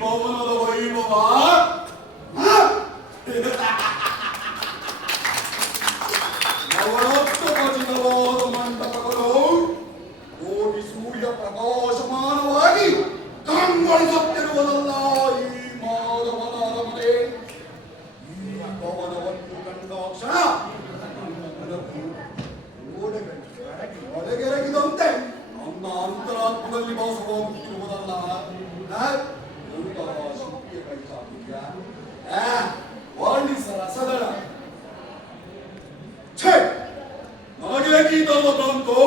ಭವನದ ವೈಭವ ನವರತ್ನ ಖಚಿತವಾದ ಮಂಟಪಗಳು ಕೋಟಿ ಸೂರ್ಯ ಪ್ರಕಾಶಮಾನವಾಗಿ ಕಂಗೊಳಿಸುತ್ತಿರುವುದಲ್ಲ ಈ ಮಾಧವನ ಅರಮನೆ. ಈ ಭವನವನ್ನು ಕಂಡಾಕ್ಷಣ ಒಳಗೆರಗಿದಂತೆ ನನ್ನ ಅಂತರಾತ್ಮದಲ್ಲಿ ಭಾಸವಾಗುತ್ತಿರುವುದಲ್ಲ. ಶಿಲ್ಪಿಯ ಕೈ ಚಾತುರ್ಯ ವರ್ಣಿಸರ ಸದಳ ನನಗೆ ಗೀತದ ಬಂತು,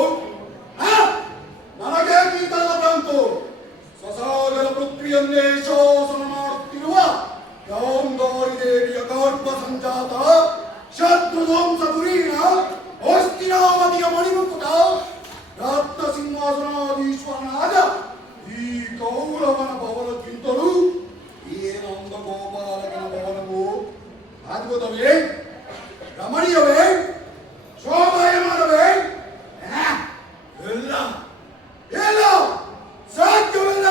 ನನಗೆ ಗೀತದ ಬಂತು. ಸ್ವಸಾಗರ ಪೃಥ್ವಿಯನ್ನೇ ಶೋಷಣ ಮಾಡುತ್ತಿರುವ ಗಾಂಧಾರಿ ದೇವಿಯ ಗರ್ಭ ಸಂಜಾತ ಶತ್ರುಧ್ವಂಸ ಧುರೀಣ ಅಸ್ಥಿರಾವತಿಯ ಮಣಿಮುಕುಟ ರತ್ನ ಸಿಂಹಾಸನಾಧೀಶ್ವರನಾದ ಈ ಕೌರವನ ಭವನಕ್ಕಿಂತಲೂ ಈ ನಂದ ಗೋಪಾಲಕನ ಭವನವು ಅದ್ಭುತವೇ, ರಮಣೀಯವೇ, ಶೋಭಾಯಮಾನವೇ? ಎಲ್ಲ ಎಲ್ಲ ಸಾಧ್ಯವಿಲ್ಲ.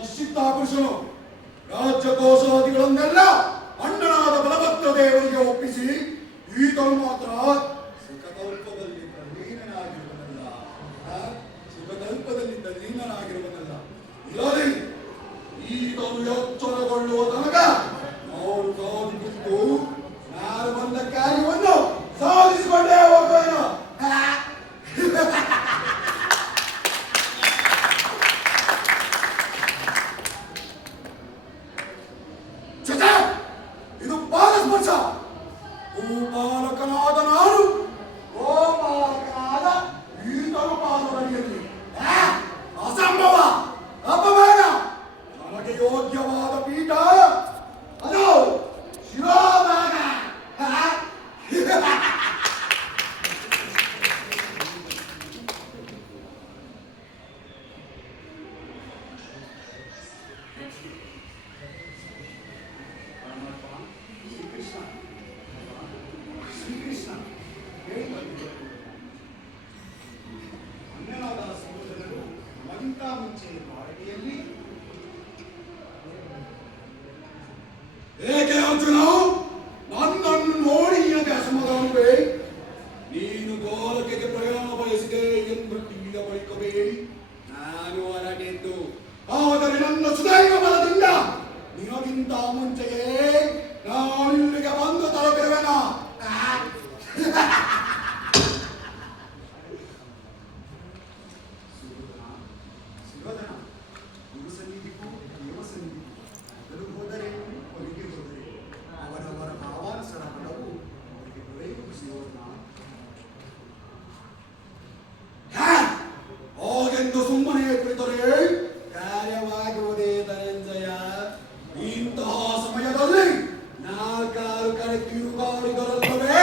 ನಿಶ್ಚಿಂತ ಪುರುಷನು ರಾಜ್ಯಕೋಶಾದಿಗಳನ್ನೆಲ್ಲ ಅಣ್ಣನಾದ ಬಲಭದ್ರ ದೇವರಿಗೆ ಒಪ್ಪಿಸಿ ಈತನು ಮಾತ್ರ ಸುಖಕಲ್ಪದಲ್ಲಿ ತಲ್ಲೀನನಾಗಿರುವನಲ್ಲ, ಸುಖಕಲ್ಪದಲ್ಲಿ ತಲ್ಲೀನನಾಗಿರುವನಲ್ಲ. ಇಲ್ಲದೆ ಈತನು ಎಚ್ಚರಗೊಳ್ಳುವ ತನಕ ನಾವು ಕಾದಿದ್ದು ನಾನು ಬಂದ ಕಾರ್ಯವನ್ನು ಸಾಧಿಸಿಕೊಂಡೇ ಹೋಗೋಣ. ಇದು ಪಾದಸ್ಪರ್ಶ. ಗೋಪಾಲಕನಾದ ನಾನು ಗೋಪಾಲಕನಾದ ಈತನು ಪಾದದಲ್ಲಿ ಅಸಂಭವ, ಅಪಮಾನ. ನನಗೆ ಯೋಗ್ಯವಾದ ಪೀಠ ಅದು ಶಿರೋಭಾಗ. ಏಕೆ ಅರ್ಜುನ ನನ್ನನ್ನು ನೋಡಿ ನಿನಗೆ ಅಸಮಾಧಾನವೇ? ನೀನು ಗೋಲಕೆಗೆ ಪ್ರಯಾಣ ಬಯಸಿದೆ ಎಂದು ತಿಳಿದ ಬಳಿಕವೇ ನಾನು ಹೊರಟಿದ್ದು. ಆದರೆ ನನ್ನ ಸುದೈವ ಬಲದಿಂದ ನಿನಗಿಂತ ಮುಂಚೆಯೇ ನಾನು ಇಲ್ಲಿಗೆ ಬಂದು ತಲುಪಿರುವೆನ. ಹಾಗೆಂದು ಸುಮ್ಮನೆ ಕುಳಿತರೆ ಕಾರ್ಯವಾಗುವುದೇ ಧನಂಜಯ. ಇಂತಹ ಸಮಯದಲ್ಲಿ ನಾಲ್ಕಾರು ಕಡೆ ತಿರುಗಾಡಿದರಲ್ಲವೇ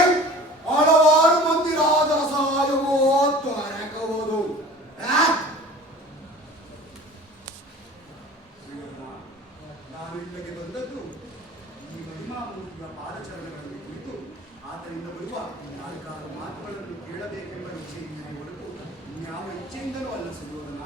ಹಲವಾರು ಮಂದಿ ರಾಜರ ಸಹಾಯವೂ ದೊರಕಬಹುದು. ನಾನು ಇಲ್ಲಿಗೆ ಬಂದದ್ದು ಈ ಮಹಿಮಾಮೂರ್ತಿಯ ಪಾದಚರಣೆಗಳಲ್ಲಿ ಕುಳಿತು ಆತನಿಂದ ಬರುವ ನಾಲ್ಕಾರು ಮಾತುಗಳನ್ನು ಕೇಳಬೇಕೆಂಬ ಇಚ್ಛೆಯಿಂದ ಹೊರತು ಇನ್ಯಾವ ಇಚ್ಛೆಯಿಂದಲೂ ಅಲ್ಲ ಸುಯೋಧನ.